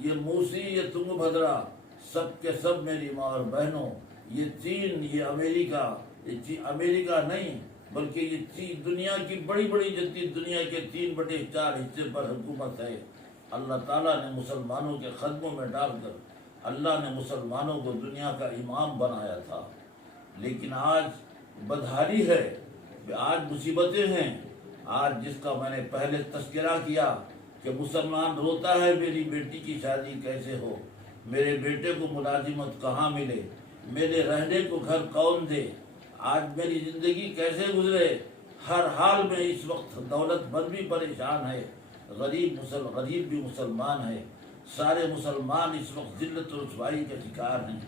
یہ موسی، یہ تنگبھدرا، سب کے سب میری ماں اور بہنوں، یہ چین، یہ امریکہ، امریکہ نہیں بلکہ یہ دنیا کی بڑی بڑی جتنی دنیا کے 3/4 حصے پر حکومت ہے، اللہ تعالیٰ نے مسلمانوں کے قدموں میں ڈال کر اللہ نے مسلمانوں کو دنیا کا امام بنایا تھا۔ لیکن آج بدحالی ہے، آج مصیبتیں ہیں۔ آج جس کا میں نے پہلے تذکرہ کیا کہ مسلمان روتا ہے میری بیٹی کی شادی کیسے ہو، میرے بیٹے کو ملازمت کہاں ملے، میرے رہنے کو گھر کون دے، آج میری زندگی کیسے گزرے۔ ہر حال میں اس وقت دولت مند بھی پریشان ہے، غریب بھی مسلمان ہے، سارے مسلمان اس وقت ذلت و رسوائی کے شکار ہیں۔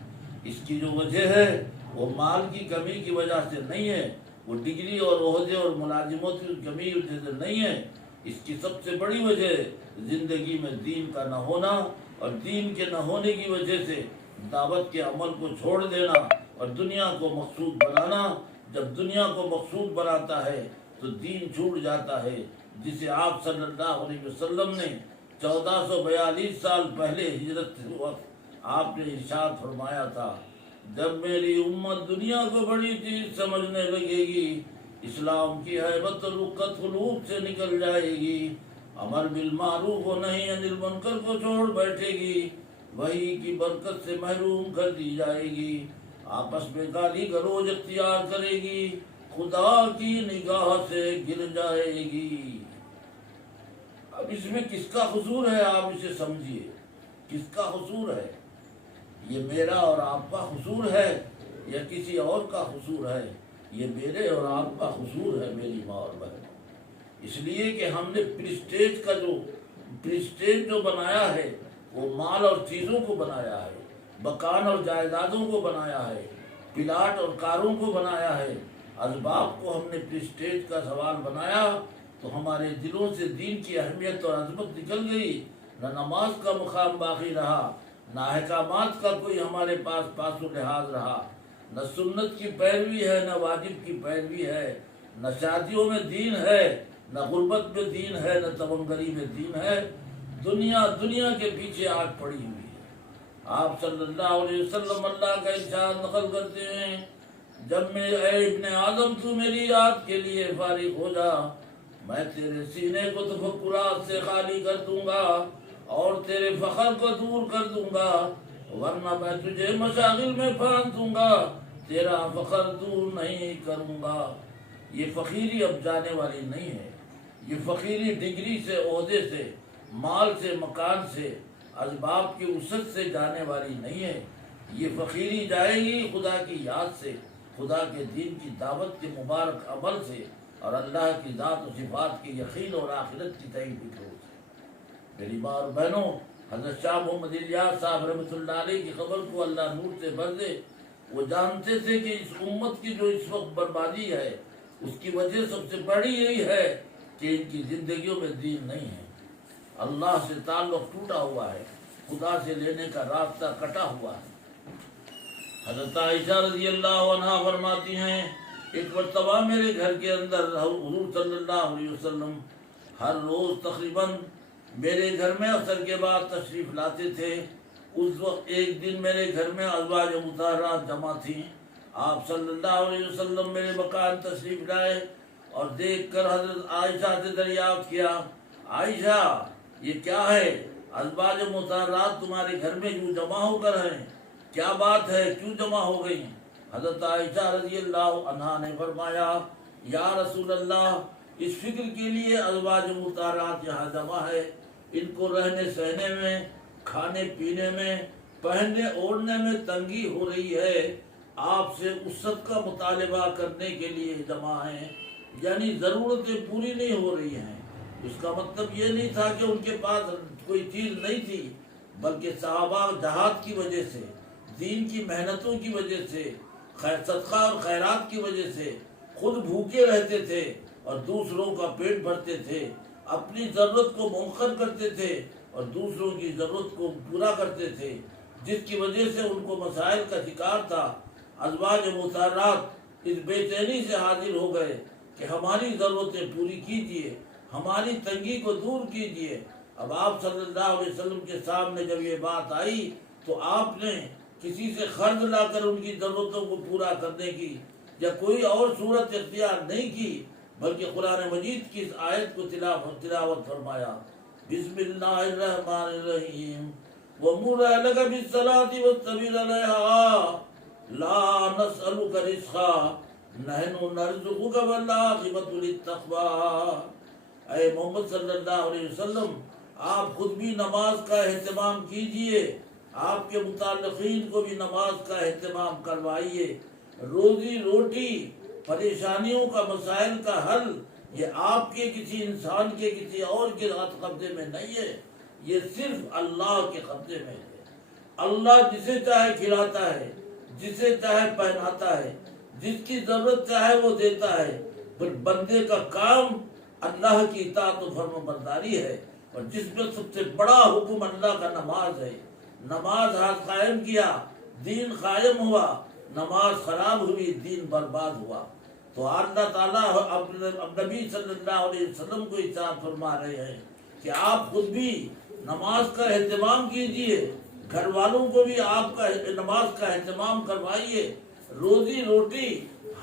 اس کی جو وجہ ہے وہ مال کی کمی کی وجہ سے نہیں ہے، وہ ڈگری اور عہدے اور ملازمت کی کمی کی وجہ سے نہیں ہے۔ اس کی سب سے بڑی وجہ زندگی میں دین کا نہ ہونا، اور دین کے نہ ہونے کی وجہ سے دعوت کے عمل کو چھوڑ دینا اور دنیا کو مقصود بنانا۔ جب دنیا کو مقصود بناتا ہے تو دین چھوٹ جاتا ہے، جسے آپ صلی اللہ علیہ وسلم نے 1442 سال پہلے ہجرت کے وقت آپ نے ارشاد فرمایا تھا، جب میری امت دنیا کو بڑی چیز سمجھنے لگے گی، اسلام کی ہیبت و رقت قلوب سے نکل جائے گی، امر بالمعروف و نہی عن المنکر کو چھوڑ بیٹھے گی، وحی کی برکت سے محروم کر دی جائے گی، آپس میں گالی گلوج اختیار کرے گی، خدا کی نگاہ سے گر جائے گی۔ اب اس میں کس کا قصور ہے؟ آپ اسے سمجھیے، کس کا قصور ہے؟ یہ میرا اور آپ کا قصور ہے یا کسی اور کا قصور ہے؟ یہ میرے اور آپ کا قصور ہے میری ماں اور بہن، اس لیے کہ ہم نے پریسٹیج جو بنایا ہے وہ مال اور چیزوں کو بنایا ہے، مکان اور جائیدادوں کو بنایا ہے، پلاٹ اور کاروں کو بنایا ہے، اسباب کو ہم نے پریسٹیج کا سوال بنایا تو ہمارے دلوں سے دین کی اہمیت اور عظمت نکل گئی، نہ نماز کا مقام باقی رہا، نہ احکامات کا کوئی ہمارے پاس و لحاظ رہا، نہ سنت کی پیروی ہے، نہ واجب کی پیروی ہے، نہ شادیوں میں دین ہے، نہ غربت میں دین ہے، نہ توانگری میں دین ہے۔ دنیا کے پیچھے آگ پڑی ہوئی ہے۔ آپ صلی اللہ علیہ وسلم اللہ کا ارشاد نقل کرتے ہیں، جب میں اے ابن آدم تو میری یاد کے لیے فارغ ہو جا، میں تیرے سینے کو تفکرات سے خالی کر دوں گا اور تیرے فخر کو دور کر دوں گا، ورنہ میں تجھے مشاغل میں پھانس دوں گا، تیرا فخر دور نہیں کروں گا۔ یہ فقیری اب جانے والی نہیں ہے، یہ فقیری ڈگری سے، عہدے سے، مال سے، مکان سے، اسباب کی وسعت سے جانے والی نہیں ہے۔ یہ فقیری جائے گی خدا کی یاد سے، خدا کے دین کی دعوت کے مبارک عمل سے، اور اللہ کی ذات و صفات کے یقین اور آخرت کی تعین فکر سے۔ میری ماں اور بہنوں، حضرت شاہ محمد الیاس صاحب رحمۃ اللہ علیہ کی خبر کو اللہ نور سے بھر دے، وہ جانتے تھے کہ اس امت کی جو اس وقت بربادی ہے اس کی وجہ سب سے بڑی یہی ہے کہ ان کی زندگیوں میں دین نہیں ہے، اللہ سے تعلق ٹوٹا ہوا ہے، خدا سے لینے کا راستہ کٹا ہوا ہے۔ حضرت عائشہ رضی اللہ عنہا فرماتی ہیں، ایک مرتبہ میرے گھر کے اندر حضور صلی اللہ علیہ وسلم ہر روز تقریباً میرے گھر میں عصر کے بعد تشریف لاتے تھے۔ اس وقت ایک دن میرے گھر میں ازواج مطہرات جمع تھیں، آپ صلی اللہ علیہ وسلم میرے مکان تشریف لائے اور دیکھ کر حضرت عائشہ سے دریافت کیا، عائشہ یہ کیا ہے؟ ازواج مطہرات تمہارے گھر میں کیوں جمع ہو کر ہیں؟ کیا بات ہے، کیوں جمع ہو گئی؟ حضرت عائشہ رضی اللہ عنہا نے فرمایا، یا رسول اللہ، اس فکر کے لیے ازواج مطہرات یہاں جمع ہے، ان کو رہنے سہنے میں، کھانے پینے میں، پہننے اوڑھنے میں تنگی ہو رہی ہے، آپ سے وسعت کا مطالبہ کرنے کے لیے جمع ہیں، یعنی ضرورتیں پوری نہیں ہو رہی ہیں۔ اس کا مطلب یہ نہیں تھا کہ ان کے پاس کوئی چیز نہیں تھی، بلکہ صحابہ جہاد کی وجہ سے، دین کی محنتوں کی وجہ سے، صدقہ اور خیرات کی وجہ سے خود بھوکے رہتے تھے اور دوسروں کا پیٹ بھرتے تھے، اپنی ضرورت کو مؤخر کرتے تھے اور دوسروں کی ضرورت کو پورا کرتے تھے، جس کی وجہ سے ان کو مسائل کا شکار تھا۔ ازواج مطہرات اس بے چینی سے حاضر ہو گئے کہ ہماری ضرورتیں پوری کیجیے، ہماری تنگی کو دور کیجیے۔ اب آپ صلی اللہ علیہ وسلم کے سامنے جب یہ بات آئی تو آپ نے کسی سے قرض لا کر ان کی ضرورتوں کو پورا کرنے کی یا کوئی اور صورت اختیار نہیں کی، بلکہ قرآن مجید کی اس آیت کو تلاوت فرمایا، بسم اللہ الرحمن الرحیم، وَأْمُرْ أَهْلَكَ بِالصَّلَاةِ وَاصْطَبِرْ عَلَيْهَا لَا نَسْأَلُكَ رِزْقًا نَحْنُ نَرْزُقُكَ وَالْعَاقِبَةُ لِلتَّقْوَىٰ۔ اے محمد صلی اللہ علیہ وسلم، آپ خود بھی نماز کا اہتمام کیجئے، آپ کے متعلقین کو بھی نماز کا اہتمام کروائیے۔ روزی روٹی، پریشانیوں کا، مسائل کا حل یہ آپ کے کسی انسان کے کسی اور کے قبضے میں نہیں ہے، یہ صرف اللہ کے قبضے میں ہے۔ اللہ جسے چاہے کھلاتا ہے، جسے چاہے پہناتا ہے، جس کی ضرورت چاہے وہ دیتا ہے، پھر بندے کا کام اللہ کی اطاعت و فرمان برداری ہے، اور جس میں سب سے بڑا حکم اللہ کا نماز ہے۔ نماز ہاتھ قائم کیا، دین قائم ہوا، نماز خراب ہوئی، دین برباد ہوا۔ تو اللہ تعالیٰ اب نبی صلی اللہ علیہ وسلم کو ارشاد فرما رہے ہیں کہ آپ خود بھی نماز کا اہتمام کیجئے، گھر والوں کو بھی آپ کا نماز کا اہتمام کروائیے۔ روزی روٹی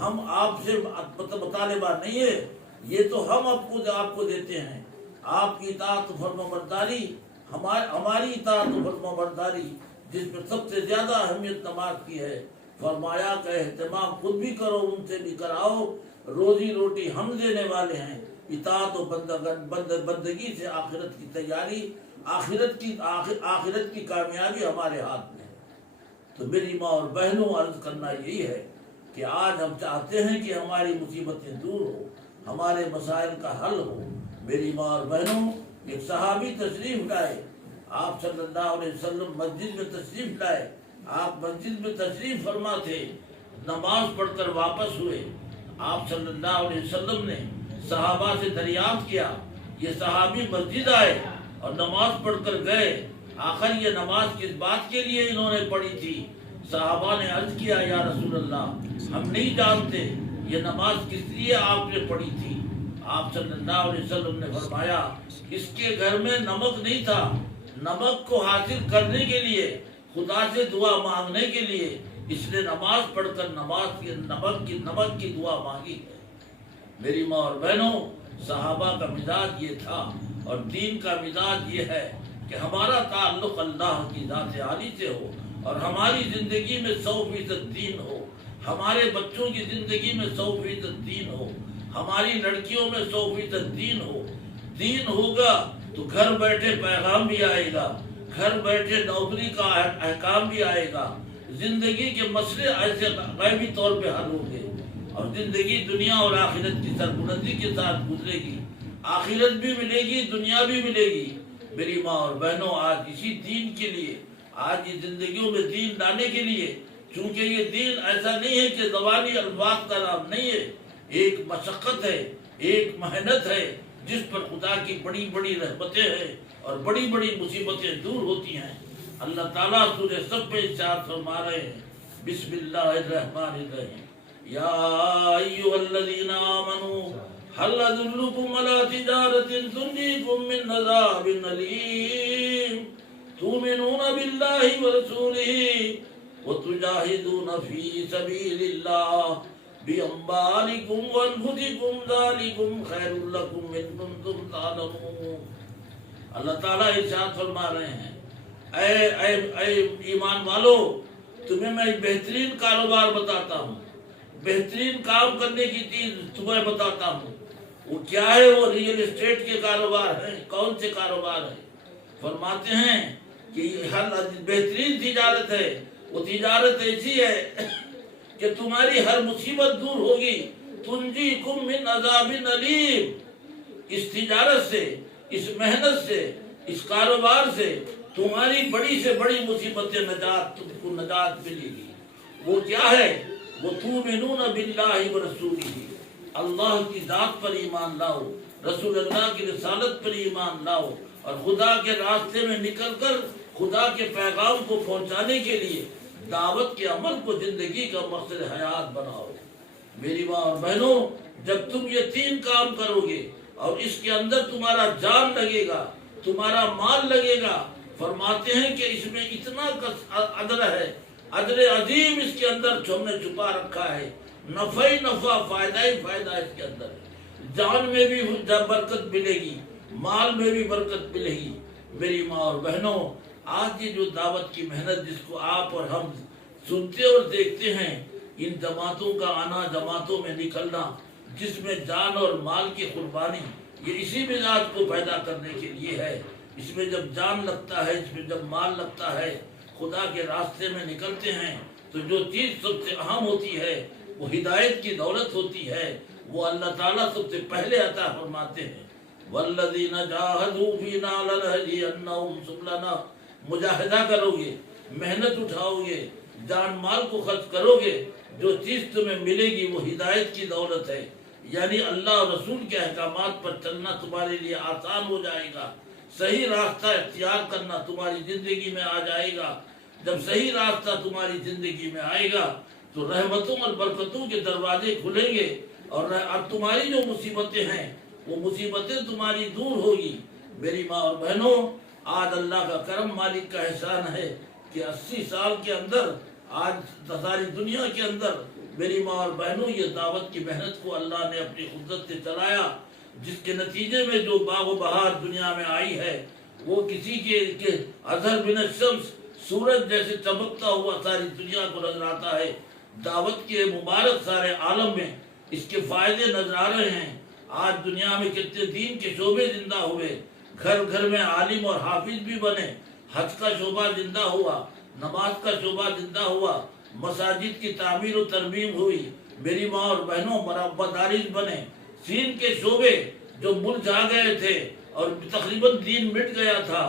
ہم آپ سے مطالبہ نہیں ہے، یہ تو ہم آپ کو دیتے ہیں۔ آپ کی اطاعت و فرما برداری، ہماری اطاعت و فرما برداری جس پر سب سے زیادہ اہمیت نماز کی ہے، فرمایا کہ اہتمام خود بھی کرو، ان سے بھی کراؤ۔ روزی روٹی ہم دینے والے ہیں، اطاعت و بندگی سے آخرت کی تیاری، آخرت کی کامیابی ہمارے ہاتھ میں ہے۔ تو میری ماں اور بہنوں، عرض کرنا یہی ہے کہ آج ہم چاہتے ہیں کہ ہماری مصیبتیں دور ہو، ہمارے مسائل کا حل ہو۔ میری ماں اور بہنوں، ایک صحابی تشریف لائے، آپ صلی اللہ علیہ وسلم مسجد میں تشریف لائے، آپ مسجد میں تشریف فرما تھے، نماز پڑھ کر واپس ہوئے۔ آپ صلی اللہ علیہ وسلم نے صحابہ سے دریافت کیا، یہ صحابی مسجد آئے اور نماز پڑھ کر گئے، آخر یہ نماز کس بات کے لیے انہوں نے پڑھی تھی؟ صحابہ نے عرض کیا، یا رسول اللہ، ہم نہیں جانتے یہ نماز کس لیے آپ نے پڑھی تھی۔ آپ صلی اللہ علیہ وسلم نے فرمایا، اس کے گھر میں نمک نہیں تھا، نمک کو حاصل کرنے کے لیے، خدا سے دعا مانگنے کے لیے اس نے نماز پڑھ کر نمک کی دعا مانگی ہے۔ میری ماں اور بہنوں، صحابہ کا مزاج یہ تھا، اور دین کا مزاج یہ ہے کہ ہمارا تعلق اللہ کی ذات عالی سے ہو، اور ہماری زندگی میں 100% دین ہو، ہمارے بچوں کی زندگی میں 100% دین ہو، ہماری لڑکیوں میں 100% دین ہو۔ دین ہوگا تو گھر بیٹھے پیغام بھی آئے گا، گھر بیٹھے نوکری کا احکام بھی آئے گا، زندگی کے مسئلے ایسے غیبی طور پہ حل ہوں گے، اور زندگی دنیا اور آخرت کی سربلندی کے ساتھ گزرے گی، آخرت بھی ملے گی، دنیا بھی ملے گی۔ میری ماں اور بہنوں، آج اسی دین کے لیے، آج یہ زندگیوں میں دین لانے کے لیے، چونکہ یہ دین ایسا نہیں ہے کہ زبانی الفاظ کا نام نہیں ہے، ایک مشقت ہے، ایک محنت ہے، جس پر خدا کی بڑی بڑی رحمتیں ہیں اور بڑی بڑی مصیبتیں دور ہوتی ہیں۔ اللہ تعالیٰ سورہ صف میں ارشاد فرما رہے ہیں، بسم اللہ الرحمن الرحیم، یا ایھا الذین آمنوا هل ادلکم علی تجارۃ تنجیکم من عذاب الیم تؤمنون باللہ ورسولہ وتجاہدون فی سبیل اللہ بِأَمْوَالِكُمْ وَأَنفُسِكُمْ ذَلِكُمْ خَيْرٌ لَكُمْ إِن كُنتُمْ تَعْلَمُونَ۔ اللہ تعالیٰ ارشاد فرما رہے ہیں، اے ایمان والو، تمہیں میں بہترین کاروبار بتاتا ہوں، بہترین کام کرنے کی چیز تمہیں بتاتا ہوں۔ وہ کیا ہے؟ وہ ریئل اسٹیٹ کے کاروبار ہیں۔ کون سے کاروبار ہیں؟ فرماتے ہیں کہ بہترین تجارت ہے، وہ تجارت ایسی ہے کہ تمہاری ہر مصیبت دور ہوگی، تنجیکم من عذاب علیم۔ اس تجارت سے، اس محنت سے، اس کاروبار سے تمہاری بڑی سے بڑی مصیبتیں تم کو نجات ملے گی۔ وہ کیا ہے؟ وہ تؤمنون باللہ ورسولہ، اللہ کی ذات پر ایمان لاؤ، رسول اللہ کی رسالت پر ایمان لاؤ، اور خدا کے راستے میں نکل کر خدا کے پیغام کو پہنچانے کے لیے دعوت کے عمل کو زندگی کا مقصد حیات بناؤ۔ میری ماں اور بہنوں، جب تم یہ 3 کام کرو گے اور اس کے اندر تمہارا جان لگے گا، تمہارا مال لگے گا، فرماتے ہیں کہ اس میں اتنا اجر ہے، اجر عظیم اس کے اندر ہم نے چھپا رکھا ہے، نفع ہی نفع، فائدہ ہی فائدہ اس کے اندر ہے، جان میں بھی برکت ملے گی، مال میں بھی برکت ملے گی۔ میری ماں اور بہنوں، آج یہ جو دعوت کی محنت جس کو آپ اور ہم سنتے اور دیکھتے ہیں، ان جماعتوں کا آنا، جماعتوں میں نکلنا، جس میں جان اور مال کی قربانی، یہ اسی مزاج کو پیدا کرنے کے لیے ہے۔ اس میں جب جان لگتا ہے، اس میں جب مال لگتا ہے، خدا کے راستے میں نکلتے ہیں، تو جو چیز سب سے اہم ہوتی ہے وہ ہدایت کی دولت ہوتی ہے، وہ اللہ تعالیٰ سب سے پہلے عطا فرماتے ہیں۔ والذین جاہدوا فینا لنہدینہم سبلنا، مجاہدہ کرو گے، محنت اٹھاؤ گے، جان مال کو خرچ کرو گے، جو چیز تمہیں ملے گی وہ ہدایت کی دولت ہے، یعنی اللہ اور رسول کے احکامات پر چلنا تمہارے لیے آسان ہو جائے گا، صحیح راستہ اختیار کرنا تمہاری زندگی میں آ جائے گا۔ جب صحیح راستہ تمہاری زندگی میں آئے گا تو رحمتوں اور برکتوں کے دروازے کھلیں گے، اور تمہاری جو مصیبتیں ہیں وہ مصیبتیں تمہاری دور ہوگی۔ میری ماں اور بہنوں، آج اللہ کا کرم، مالک کا احسان ہے کہ 80 سال کے اندر آج ساری دنیا کے اندر میری ماں اور بہنوں یہ دعوت کی محنت کو اللہ نے اپنی قدرت سے چلایا، جس کے نتیجے میں جو باغ و بہار دنیا میں آئی ہے وہ کسی کے اظہر من الشمس، سورج جیسے چمکتا ہوا ساری دنیا کو نظر آتا ہے۔ دعوت کے مبارک سارے عالم میں اس کے فائدے نظر آ رہے ہیں۔ آج دنیا میں کتنے دین کے شعبے زندہ ہوئے، گھر گھر میں عالم اور حافظ بھی بنے، حج کا شعبہ زندہ ہوا، نماز کا شعبہ زندہ ہوا، مساجد کی تعمیر و ترمیم ہوئی، میری ماں اور بہنوں مدارس بنے، دین کے شعبے جو مرجھا گئے تھے اور تقریباً دین مٹ گیا تھا،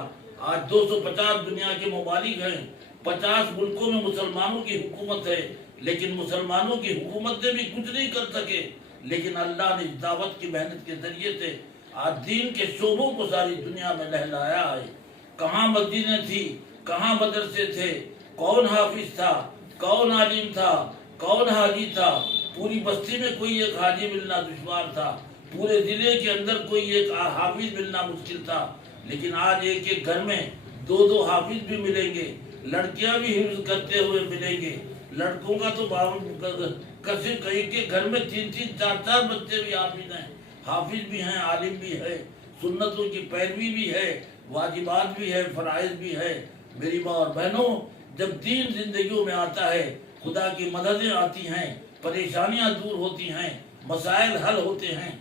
آج 250 دنیا کے ممالک ہیں، 50 ملکوں میں مسلمانوں کی حکومت ہے، لیکن مسلمانوں کی حکومت نے بھی کچھ نہیں کر سکے، لیکن اللہ نے دعوت کی محنت کے ذریعے سے آج دین کے شعبوں کو ساری دنیا میں لہلایا ہے۔ کہاں مسجدیں تھی، کہاں مدرسے تھے، کون حافظ تھا، کون عالم تھا، کون حاجی تھا، پوری بستی میں کوئی ایک حاجی ملنا دشوار تھا، پورے ضلع کے اندر کوئی ایک حافظ ملنا مشکل تھا، لیکن آج ایک ایک گھر میں 2 حافظ بھی ملیں گے، لڑکیاں بھی حفظ کرتے ہوئے ملیں گے، لڑکوں کا تو کئی کے گھر میں 3 4 بچے بھی حافظ ہیں، حافظ بھی ہیں، عالم بھی ہے، سنتوں کی پیروی بھی ہے، واجبات بھی ہے، فرائض بھی ہے۔ میری ماں اور بہنوں، جب دین زندگیوں میں آتا ہے، خدا کی مددیں آتی ہیں، پریشانیاں دور ہوتی ہیں، مسائل حل ہوتے ہیں۔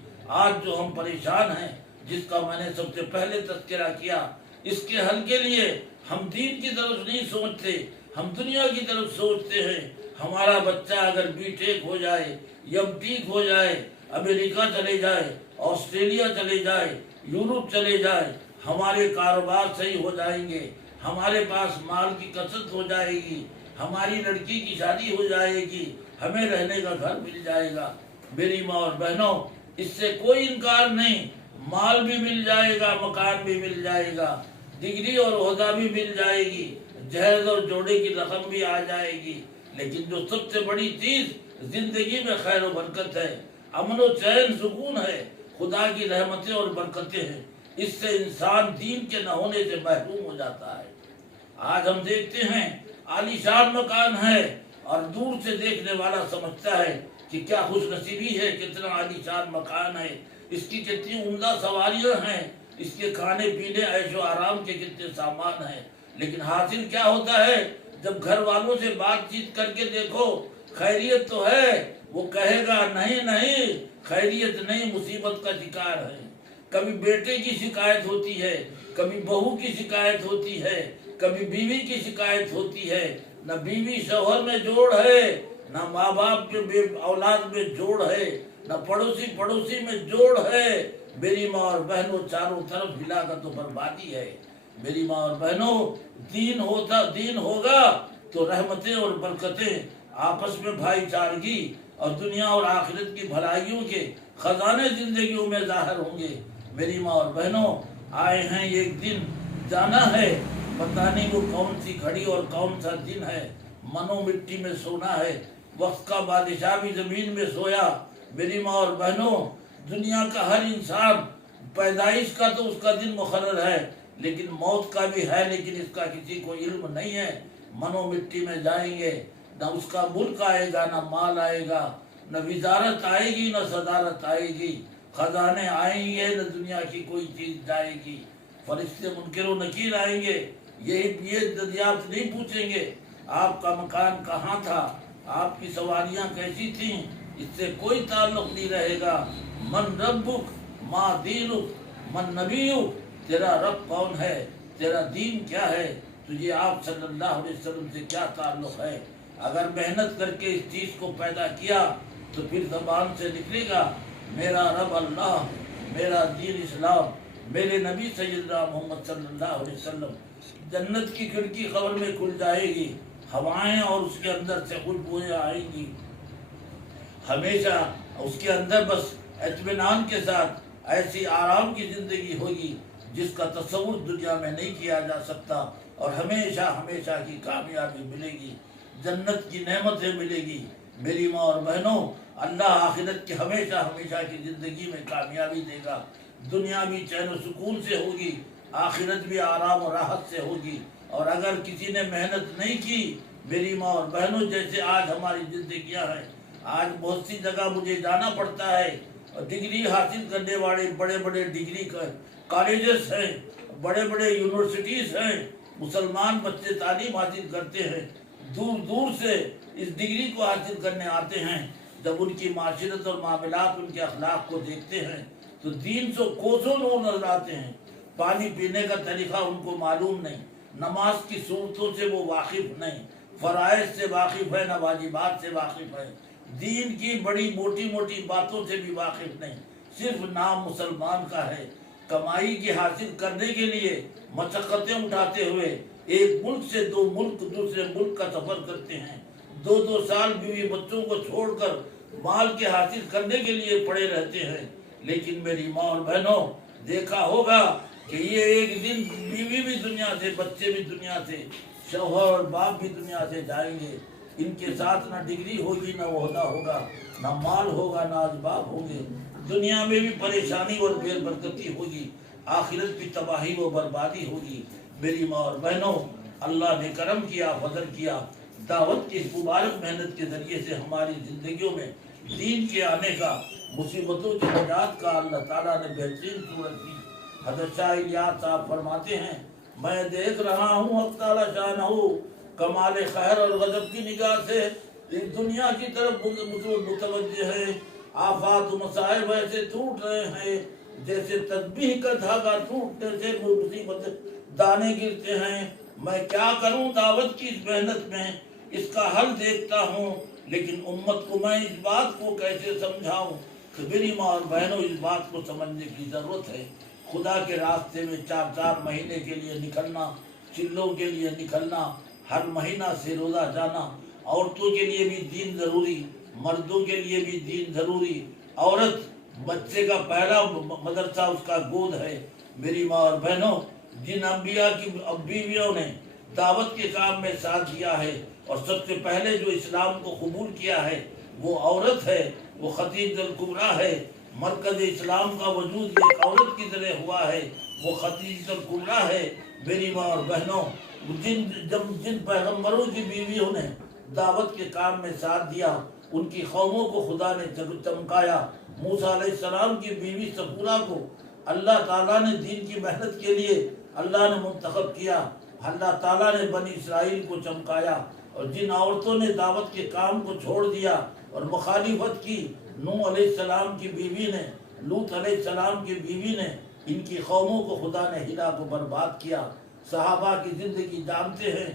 آج جو ہم پریشان ہیں، جس کا میں نے سب سے پہلے تذکرہ کیا، اس کے حل کے لیے ہم دین کی طرف نہیں سوچتے، ہم دنیا کی طرف سوچتے ہیں۔ ہمارا بچہ اگر بی ٹیک ہو جائے، ایم ٹیک ہو جائے، امریکہ چلے جائے، آسٹریلیا چلے جائے، یورپ چلے جائے، ہمارے کاروبار صحیح ہو جائیں گے، ہمارے پاس مال کی کثرت ہو جائے گی، ہماری لڑکی کی شادی ہو جائے گی، ہمیں رہنے کا گھر مل جائے گا۔ میری ماں اور بہنوں، اس سے کوئی انکار نہیں، مال بھی مل جائے گا، مکان بھی مل جائے گا، ڈگری اور عہدہ بھی مل جائے گی، جہیز اور جوڑے کی رقم بھی آ جائے گی، لیکن جو سب سے بڑی چیز زندگی میں خیر و برکت ہے، امن و چین، سکون ہے، خدا کی رحمتیں اور برکتیں ہیں، اس سے انسان دین کے نہ ہونے سے محروم ہو جاتا ہے۔ آج ہم دیکھتے ہیں عالی شان مکان ہے اور دور سے دیکھنے والا سمجھتا ہے کہ کیا خوش نصیبی ہے، کتنا عالی شان مکان ہے، اس کی کتنی عمدہ سواریاں ہیں، اس کے کھانے پینے عیش و آرام کے کتنے سامان ہیں، لیکن حاصل کیا ہوتا ہے؟ جب گھر والوں سے بات چیت کر کے دیکھو خیریت تو ہے، وہ کہے گا نہیں نہیں خیریت نہیں، مصیبت کا شکار ہے۔ کبھی بیٹے کی شکایت ہوتی ہے، کبھی بہو کی شکایت ہوتی ہے، کبھی بیوی کی شکایت ہوتی ہے، نہ بیوی شوہر میں جوڑ ہے، نہ ماں باپ کے اولاد میں جوڑ ہے، نہ پڑوسی میں جوڑ ہے۔ میری ماں اور بہنوں، چاروں طرف ہلاکت و بربادی ہے۔ میری ماں اور بہنوں، دین ہوگا تو رحمتیں اور برکتیں، آپس میں بھائی چارگی اور دنیا اور آخرت کی بھلائیوں کے خزانے زندگیوں میں ظاہر ہوں گے۔ میری ماں اور بہنوں، آئے ہیں ایک دن، جانا ہے، پتہ نہیں وہ کون سی گھڑی اور کون سا دن ہے، منو مٹی میں سونا ہے، وقت کا بادشاہ بھی زمین میں سویا۔ میری ماں اور بہنوں، دنیا کا ہر انسان پیدائش کا تو اس کا دن مقرر ہے، لیکن موت کا بھی ہے، لیکن اس کا کسی کو علم نہیں ہے۔ منو مٹی میں جائیں گے، نہ اس کا ملک آئے گا، نہ مال آئے گا، نہ وزارت آئے گی، نہ صدارت آئے گی، خزانے آئیں گے، نہ دنیا کی کوئی چیز جائے گی۔ فرشتے منکر و نکیر آئیں گے، یہ دریافت نہیں پوچھیں گے آپ کا مکان کہاں تھا، آپ کی سواریاں کیسی تھیں، اس سے کوئی تعلق نہیں رہے گا۔ من ربک، ما دینک، من نبیک، تیرا رب کون ہے، تیرا دین کیا ہے، تجھے آپ صلی اللہ علیہ وسلم سے کیا تعلق ہے۔ اگر محنت کر کے اس چیز کو پیدا کیا تو پھر زبان سے نکلے گا میرا رب اللہ، میرا دین اسلام، میرے نبی سیدنا محمد صلی اللہ علیہ وسلم۔ جنت کی کھڑکی قبر میں کھل جائے گی، ہوائیں اور اس کے اندر سے خوشبوئیں آئیں گی، ہمیشہ اس کے اندر بس اطمینان کے ساتھ ایسی آرام کی زندگی ہوگی جس کا تصور دنیا میں نہیں کیا جا سکتا، اور ہمیشہ ہمیشہ کی کامیابی ملے گی، جنت کی نعمتیں ملے گی۔ میری ماں اور بہنوں، اللہ آخرت کی ہمیشہ ہمیشہ کی زندگی میں کامیابی دے گا، دنیا بھی چین و سکون سے ہوگی، آخرت بھی آرام و راحت سے ہوگی۔ اور اگر کسی نے محنت نہیں کی، میری ماں اور بہنوں، جیسے آج ہماری زندگیاں ہیں، آج بہت سی جگہ مجھے جانا پڑتا ہے، ڈگری حاصل کرنے والے بڑے بڑے ڈگری کالجز ہیں، بڑے بڑے یونیورسٹیز ہیں، مسلمان بچے تعلیم حاصل کرتے ہیں، دور دور سے اس ڈگری کو حاصل کرنے آتے ہیں۔ جب ان کی معاشرت اور معاملات، ان کے اخلاق کو دیکھتے ہیں تو دین سے کوسوں دور نظر آتے ہیں۔ پانی پینے کا طریقہ ان کو معلوم نہیں، نماز کی صورتوں سے وہ واقف نہیں، فرائض سے واقف ہے، نہ واجبات سے واقف ہے، دین کی بڑی موٹی موٹی باتوں سے بھی واقف نہیں، صرف نام مسلمان کا ہے۔ کمائی کی حاصل کرنے کے لیے مشقتیں اٹھاتے ہوئے ایک ملک سے دوسرے ملک کا سفر کرتے ہیں، 2 سال بیوی بچوں کو چھوڑ کر مال کے حاصل کرنے کے لیے پڑے رہتے ہیں۔ لیکن میری ماں اور بہنوں، دیکھا ہوگا کہ یہ ایک دن بیوی بھی دنیا سے، بچے بھی دنیا سے، شوہر اور باپ بھی دنیا سے جائیں گے۔ ان کے ساتھ نہ ڈگری ہوگی، نہ عہدہ ہوگا، نہ مال ہوگا، نہ اسباب ہوں گے۔ دنیا میں بھی پریشانی اور بے برکتی ہوگی، آخرت بھی تباہی و بربادی ہوگی۔ میری ماں اور بہنوں، اللہ نے کرم کیا، فضل کیا، دعوت کی مبارک محنت کے ذریعے سے ہماری زندگیوں میں دین کے آنے کا، مصیبتوں کی نجات کا اللہ تعالیٰ نے بہترین صورت دی۔ حضرت شاہ الیاس صاحب فرماتے ہیں، میں دیکھ رہا ہوں حق تعالیٰ شانہ کمال خیر اور غضب کی نگاہ سے اس دنیا کی طرف متوجہ ہے۔ آفات و مصائب ایسے ٹوٹ رہے ہیں جیسے تسبیح کا دھاگا ٹوٹنے سے مصیبت دانے گرتے ہیں۔ میں کیا کروں دعوت کی اس محنت میں، اس کا حل دیکھتا ہوں، لیکن امت کو میں اس بات کو کیسے سمجھاؤں کہ میری ماں اور بہنوں، اس بات کو سمجھنے کی ضرورت ہے۔ خدا کے راستے میں 4 مہینے کے لیے نکلنا، چلوں کے لیے نکلنا، ہر مہینہ سے روزہ جانا، عورتوں کے لیے بھی دین ضروری، مردوں کے لیے بھی دین ضروری۔ عورت بچے کا پہلا مدرسہ اس کا گود ہے۔ میری ماں اور بہنوں، جن انبیاء کی بیویوں نے دعوت کے کام میں ساتھ دیا ہے اور سب سے پہلے جو اسلام کو قبول کیا ہے وہ عورت ہے، وہ خدیجہ الکبریٰ ہے۔ مرکز اسلام کا وجود ایک عورت کی ذریعے ہوا ہے، وہ خدیجہ الکبریٰ ہے۔ میری ماں اور بہنوں، جن پیغمبروں کی بیویوں نے دعوت کے کام میں ساتھ دیا، ان کی قوموں کو خدا نے چمکایا۔ موسیٰ علیہ السلام کی بیوی سپورہ کو اللہ تعالیٰ نے دین کی محنت کے لیے اللہ نے منتخب کیا، اللہ تعالیٰ نے بنی اسرائیل کو چمکایا۔ اور جن عورتوں نے دعوت کے کام کو چھوڑ دیا اور مخالفت کی، نوح علیہ السلام کی بیوی نے، لوط علیہ السلام کی بیوی نے، ان کی قوموں کو خدا نے ہلاک و برباد کیا۔ صحابہ کی زندگی جانتے ہیں،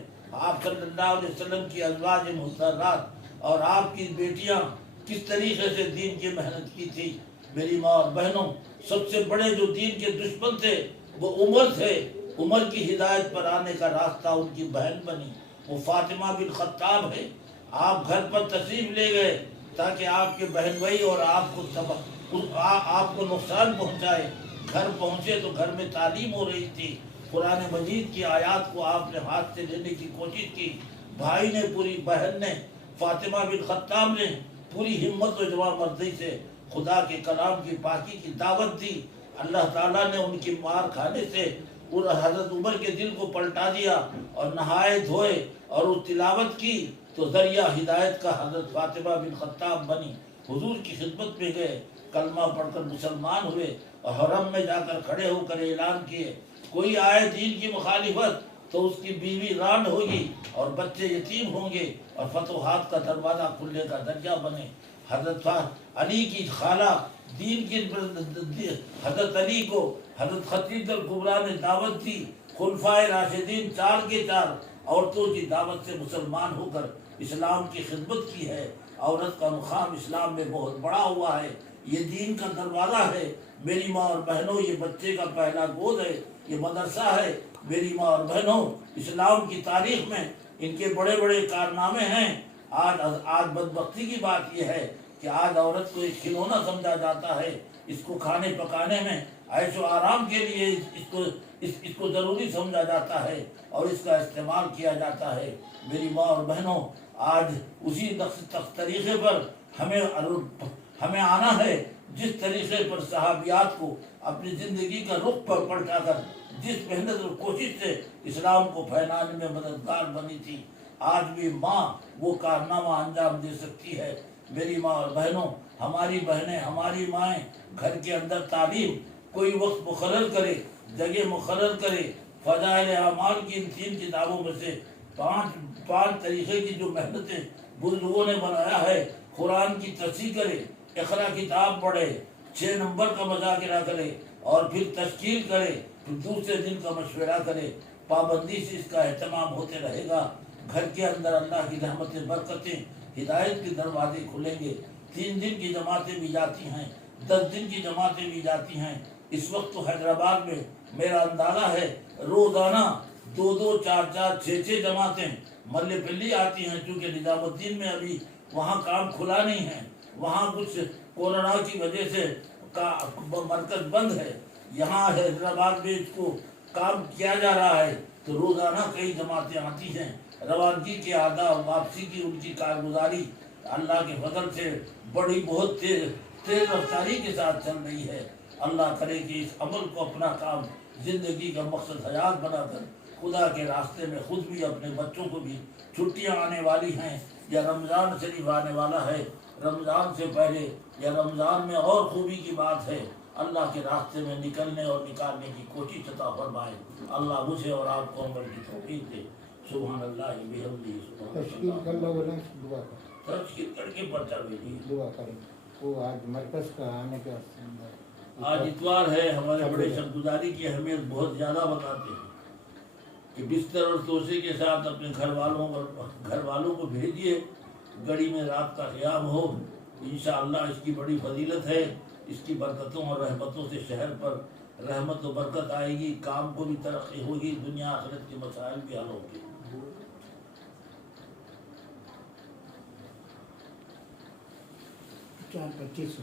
آپ صلی اللہ علیہ وسلم کی ازواج مطہرات اور آپ کی بیٹیاں کس طریقے سے دین کی محنت کی تھی۔ میری ماں اور بہنوں، سب سے بڑے جو دین کے دشمن تھے وہ عمر تھے۔ عمر کی ہدایت پر آنے کا راستہ ان کی بہن بنی، وہ فاطمہ بن خطاب ہے۔ آپ گھر پر تشریف لے گئے تاکہ آپ کے بہن بھائی اور آپ کو نقصان پہنچائے۔ گھر پہنچے تو گھر میں تعلیم ہو رہی تھی، قرآن مجید کی آیات کو آپ نے ہاتھ سے لینے کی کوشش کی۔ بھائی نے، پوری بہن نے، فاطمہ بن خطاب نے پوری ہمت و جواں مردی سے خدا کے کلام کی پاکی کی دعوت دی۔ اللہ تعالیٰ نے ان کی مار کھانے سے اور حضرت عمر کے دل کو پلٹا دیا اور نہائے دھوئے اور وہ تلاوت کی تو ذریعہ ہدایت کا حضرت فاطمہ بن خطاب بنی، حضور کی خدمت میں گئے، کلمہ پڑھ کر مسلمان ہوئے اور حرم میں جا کر کھڑے ہو کر اعلان کیے کوئی آئے دین کی مخالفت تو اس کی بیوی رانڈ ہوگی اور بچے یتیم ہوں گے اور فتوحات کا دروازہ کھلنے کا درجہ بنے۔ حضرت علی کی خالہ دین کی حضرت علی کو حضرت خدیجہ الکبریٰ نے دعوت دی، خلفائے راشدین 4 کے 4 عورتوں کی دعوت سے مسلمان ہو کر اسلام کی خدمت کی ہے۔ عورت کا مقام اسلام میں بہت بڑا ہوا ہے، یہ دین کا دروازہ ہے۔ میری ماں اور بہنوں، یہ بچے کا پہلا گود ہے، یہ مدرسہ ہے۔ میری ماں اور بہنوں، اسلام کی تاریخ میں ان کے بڑے بڑے کارنامے ہیں۔ آج بدبختی کی بات یہ ہے کہ آج عورت کو ایک کھلونا سمجھا جاتا ہے، اس کو کھانے پکانے میں عیش و آرام کے لیے اس کو ضروری سمجھا جاتا ہے اور اس کا استعمال کیا جاتا ہے۔ میری ماں اور بہنوں، آج اسی طریقے پر ہمیں آنا ہے جس طریقے پر صحابیات کو اپنی زندگی کا رخ پر پلٹا کر جس محنت اور کوشش سے اسلام کو پھیلانے میں مددگار بنی تھی، آج بھی ماں وہ کارنامہ انجام دے سکتی ہے۔ میری ماں اور بہنوں، ہماری بہنیں، ہماری مائیں گھر کے اندر تعلیم کوئی وقت مقرر کرے، جگہ مقرر کرے۔ فضائل اعمال کی ان 3 کتابوں میں سے 5 طریقے کی جو محنتیں بزرگوں نے بنایا ہے، قرآن کی تصحیح کرے، اقرا کتاب پڑھے، 6 نمبر کا مذاکرہ کرے اور پھر تشکیل کرے، پھر دوسرے دن کا مشورہ کرے، پابندی سے اس کا اہتمام ہوتے رہے گا، گھر کے اندر اللہ کی رحمتیں، برکتیں، ہدایت کے دروازے کھلیں گے۔ 3 دن کی جماعتیں بھی جاتی ہیں، 10 دن کی جماعتیں بھی جاتی ہیں۔ اس وقت تو حیدرآباد میں میرا اندازہ ہے روزانہ 2 4 6 جماعتیں ملے پلی آتی ہیں، چونکہ نظام الدین میں ابھی وہاں کام کھلا نہیں ہے، وہاں کچھ کورونا کی وجہ سے مرکز بند ہے۔ یہاں حیدرآباد میں اس کو کام کیا جا رہا ہے تو روزانہ کئی جماعتیں آتی ہیں۔ روانگی کے آداب، واپسی کی ان کی کارگزاری اللہ کے فضل سے بہت تیز رفتاری کے ساتھ چل رہی ہے۔ اللہ کرے کہ اس عمل کو اپنا کام، زندگی کا مقصد حیات بنا کر خدا کے راستے میں خود بھی اپنے بچوں کو بھی، چھٹیاں آنے والی ہیں یا رمضان شریف آنے والا ہے، رمضان سے پہلے یا رمضان میں اور خوبی کی بات ہے، اللہ کے راستے میں نکلنے اور نکالنے کی کوشش عطا فرمائے۔ اللہ مجھے اور آپ کو عمل کی توفیق دے۔ سبحان اللہ بحمدہ، تشکیل کر لو، دعا کر، تشکیل کر کے پرچہ بھیجیے۔ دعا کریں۔ وہ آج مرکز کا آنے کا آج اتوار ہے، ہمارے بڑے شکرگزاری کی اہمیت بہت زیادہ بتاتے ہیں کہ بستر اور توشے کے ساتھ اپنے گھر والوں کو بھیجیے، گڑی میں رات کا قیام ہو۔ انشاءاللہ اس کی بڑی فضیلت ہے، اس کی برکتوں اور رحمتوں سے شہر پر رحمت و برکت آئے گی، کام کو بھی ترقی ہوگی، دنیا آخرت کے مسائل بھی حل ہوں گے۔ 4:25